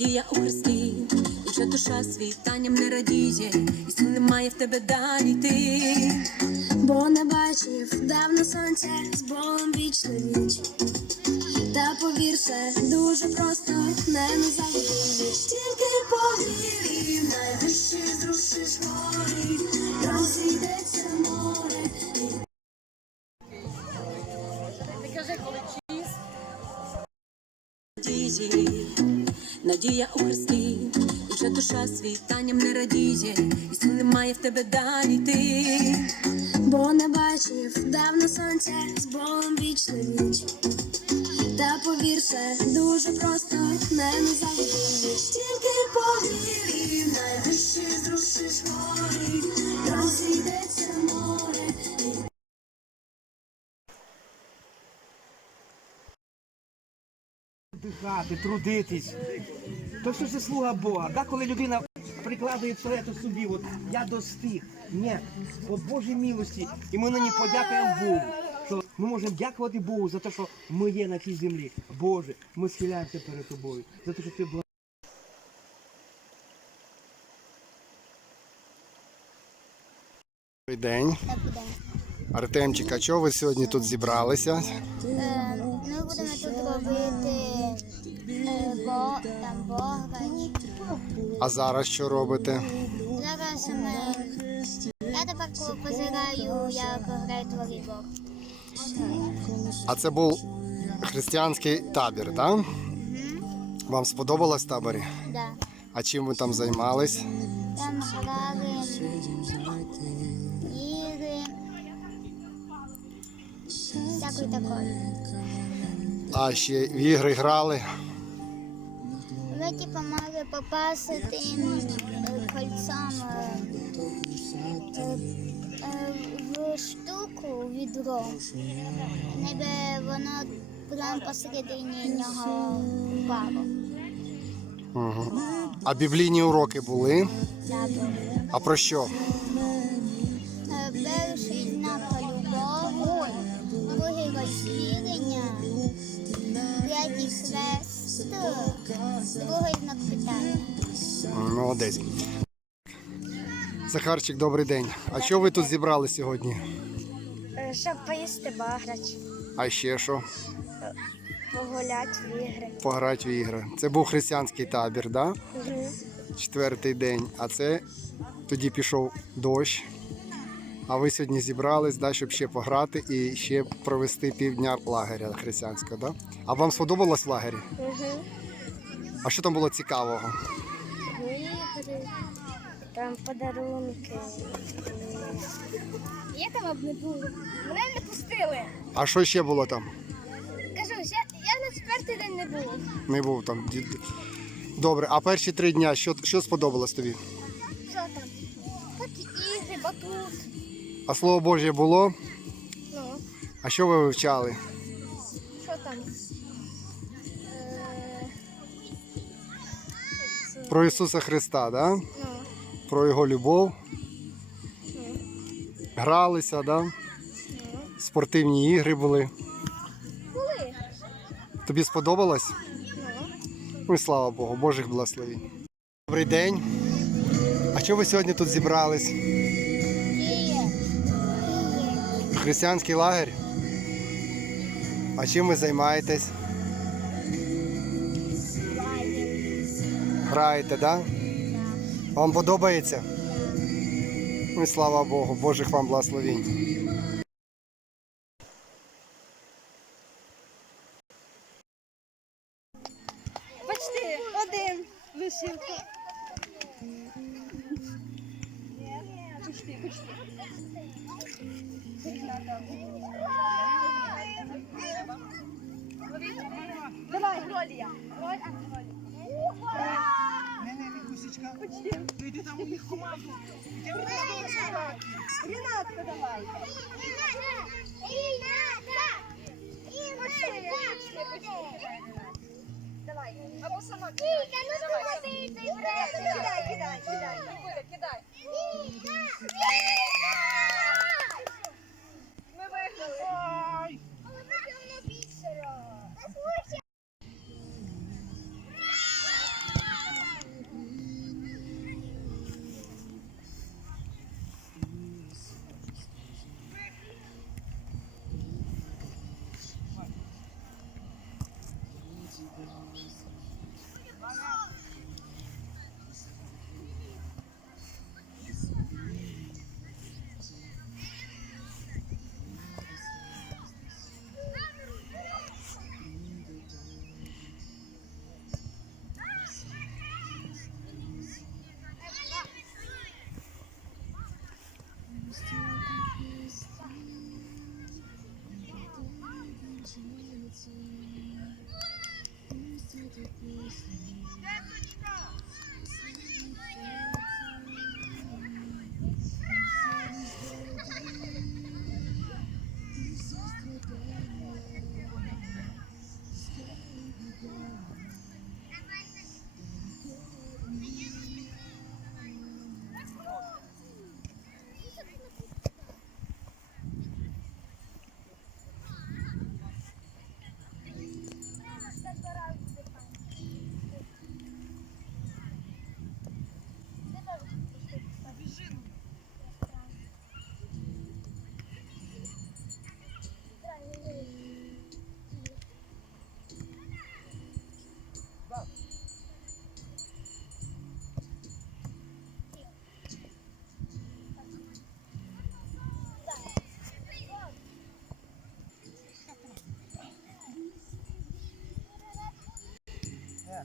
надія у Христі, і вже душа світанням не радіє, і сил немає в тебе далі йти. Бо не бачив давно сонця з Богом вічну ніч. Та повір, все дуже просто не назавжди. Тільки повір, і найвище зрушиш гори, розійдеться море. Надія у Христі, інша душа світанням не радіє, і сил немає в тебе далі йти. Бо не бачив давно сонця з Богом вічну ніч. Та повір, все дуже просто не назавжди. Тільки повір, Дихати, трудитись. То все заслуга Бога. Да, коли людина прикладає все це собі, от я достиг. Ні, по Божій милості. І ми нині подякуємо Богу. Що ми можемо дякувати Богу за те, що ми є на цій землі. Боже, ми схиляємося перед тобою. За те, що ти була. Добрий день. Артемчик, а чого ви сьогодні тут зібралися? Е, Ми будемо тут робити бо, там бограч. А зараз що робите? Зараз ми. Я тепер позираю, як грають волейбол. А це був християнський табір, так? Вам сподобалось в таборі? Да. А чим ви там займались? Там грали ігри. Всякої такої. А ще в ігри грали. Ми типа мали попасти тим е, кольцом е, е, в штуку в відро, ніби воно прямо посередині нього впало. Угу. А біблійні уроки були? Так. А про що? Другий знак питання. Молодець. Захарчик, добрий день. А що ви тут зібрали сьогодні? Е, Щоб поїсти баграч, А ще що? погуляти в ігри. Пограти в ігри. Це був християнський табір, так? Да? четвертий день, а це тоді пішов дощ. А ви сьогодні зібрались, да, щоб ще пограти і ще провести півдня лагеря християнського, да? А вам сподобалось в лагері? А що там було цікавого? Ігри, там подарунки. Я там не було. Мене не пустили. А що ще було там? Кажу, я, я на четвертий день не був. Не був там. Добре, а перші три дня що, що сподобалось тобі? А слово Божє було? Ну, А що ви вивчали? що там? Е, Про Ісуса Христа, да? ну, про Його любов. Гралися, да? спортивні ігри були. були. Тобі сподобалось? Ну і слава Богу, Божих благословень. Добрий день. А що ви сьогодні тут зібрались? Християнський лагерь? А чим ви займаєтесь? Граєте, так? Да? Вам подобається? Ну і слава Богу, Божих вам благословень. Почти, почти. Давай, Глорія. Роль, а Глорія. Почти. Іди там у них команду. Ренатка, давай. Давай. Або сама кидай. Давай. Кидай, кидай, кидай. Кидай, кидай. 一二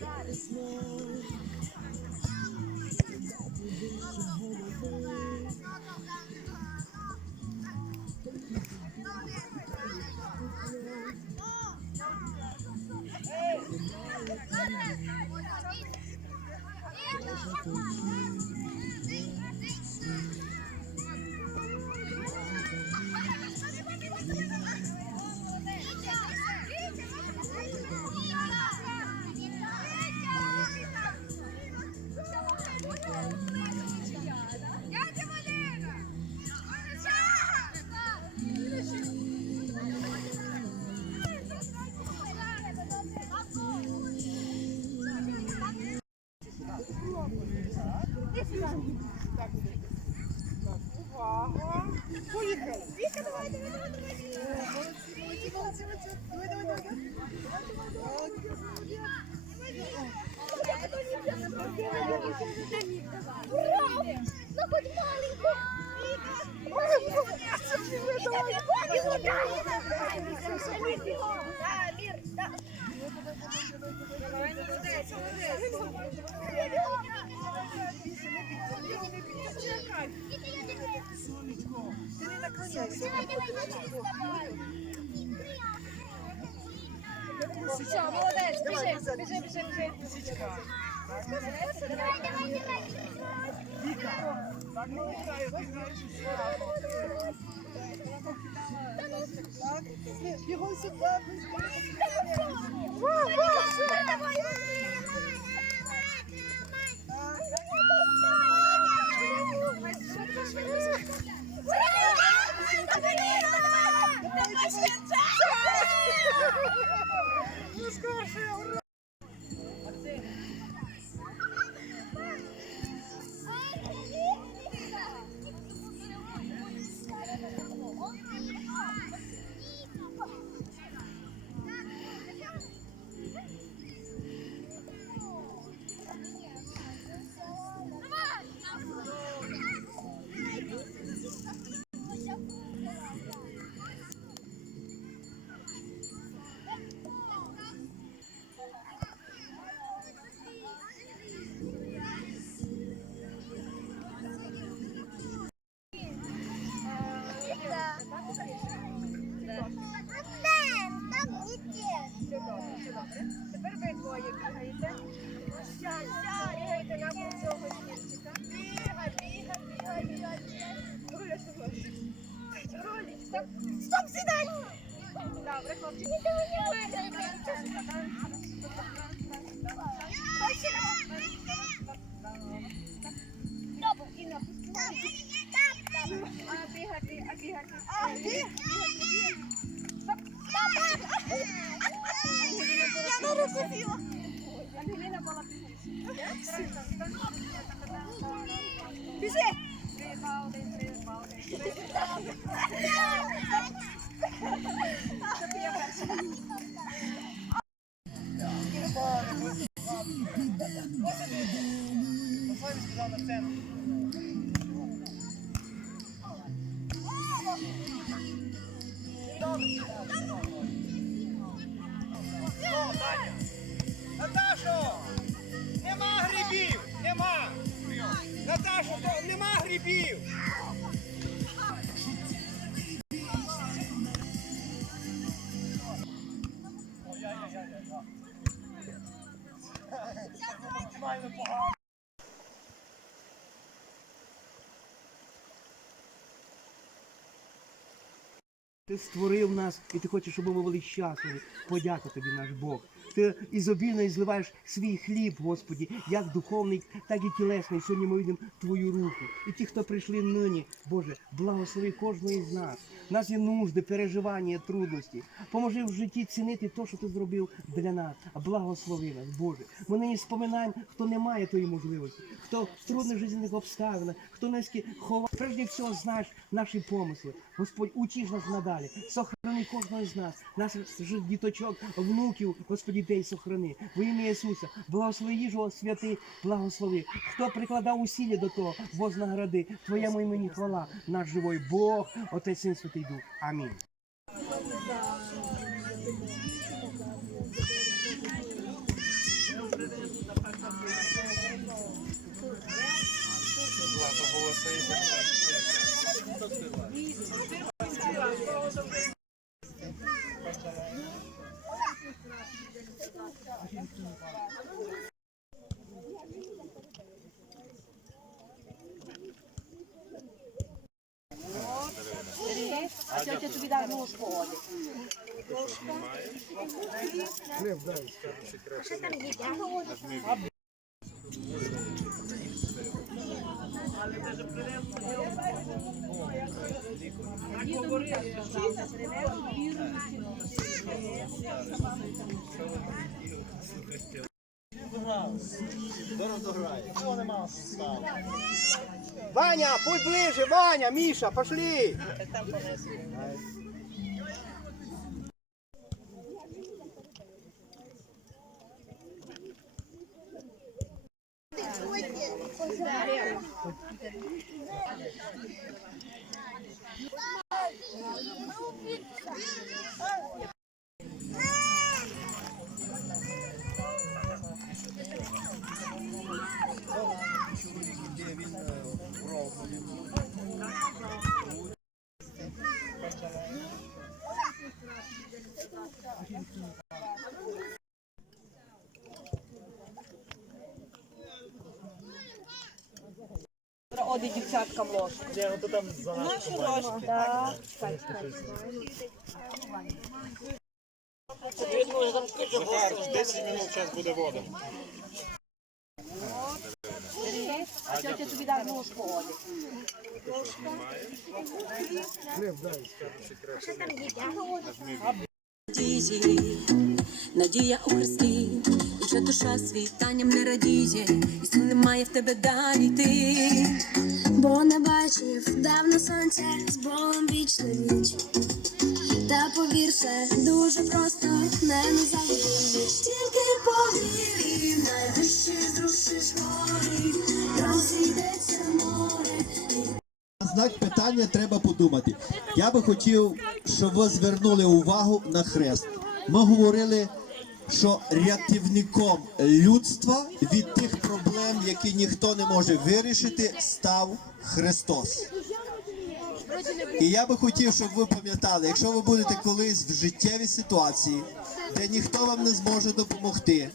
got a known. Все, молодець, біжи, давай, давай. біжи. Так, ну, вітаю, вітаю. Так, бігом сюди. Тепер стоп, сідай! Добре, хлопці. І напускай. А бігати, а бігати. А, біг, бігати, бігати. Я на руку Наташо! Ти створив нас, і ти хочеш, щоб ми були щасливі. Подяка тобі, наш Бог. Ти ізобільно зливаєш свій хліб, Господі, як духовний, так і тілесний. Сьогодні ми видимо Твою руку. І ті, хто прийшли нині, Боже, благослови кожного із нас. У нас є нужди, переживання, трудності. Поможи в житті цінити те, що ти зробив для нас. Благослови нас, Боже. Ми нині споминаємо, хто не має тої можливості, хто в трудних життєвих обставинах, хто низьки ховає. Прежде всього знаєш наші помисли. Господь, учиш нас надалі. Сохрани кожного з нас, наших діточок, внуків, Господі, дітей сохрани. Во ім'я Ісуса, благослови їжу, святий, благослови. Хто прикладав усілля до того, вознагради. Твоєму імені хвала, наш живой Бог, Отець Син Святий Дух. Амінь. А сьогодні тобі дам нож погоди. Хліб дай. Що там їдять? Ваня, будь ближе, Ваня, Міша, пошли. Oh, Оди дівчатка в ложку. Наші ложки. Так. Десять минут зараз буде вода. А тетя тобі дасть ложку оди. надії, надія у Христі, вже душа світанням не радіє, і сили має в тебе далі йти. Бо не бачив давно сонця з Богом вічну ніч. Та повірше, дуже просто не назавжди. Тільки повір, і найвище зрушиш гори, розійдеться море. Знак питання треба подумати. Я би хотів, щоб ви звернули увагу на хрест. Ми говорили, що рятівником людства від тих проблем, які ніхто не може вирішити, став Христос. І я би хотів, щоб ви пам'ятали, якщо ви будете колись в життєвій ситуації, де ніхто вам не зможе допомогти,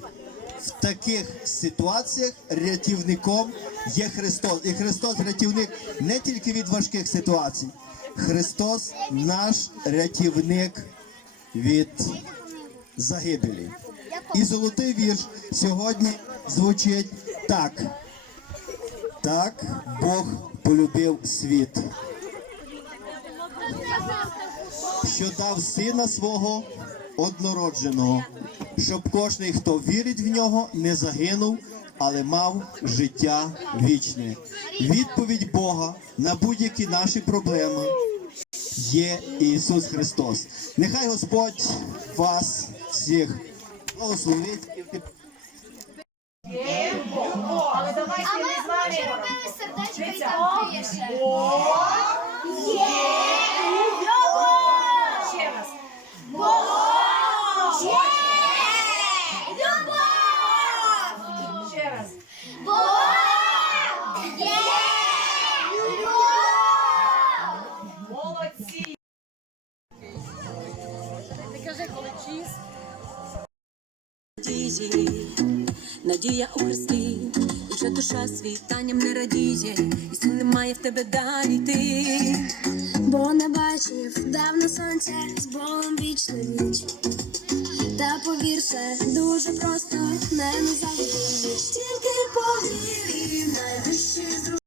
в таких ситуаціях рятівником є Христос. І Христос рятівник не тільки від важких ситуацій. Христос наш рятівник від загибелі. І золотий вірш сьогодні звучить так. Так Бог полюбив світ, що дав сина свого однородженого, щоб кожний, хто вірить в нього, не загинув, але мав життя вічне. Відповідь Бога на будь-які наші проблеми є Ісус Христос. Нехай Господь вас всіх благословить. А ми вже робили сердечко і там. Ще надії, надія у Христі, і вже душа світанням не радіє, і сил немає в тебе далі йти. Бо не бачив давно сонця з Богом вічну ніч. Та повірше, дуже просто не назавжди. Тільки повір, і найвищий гори.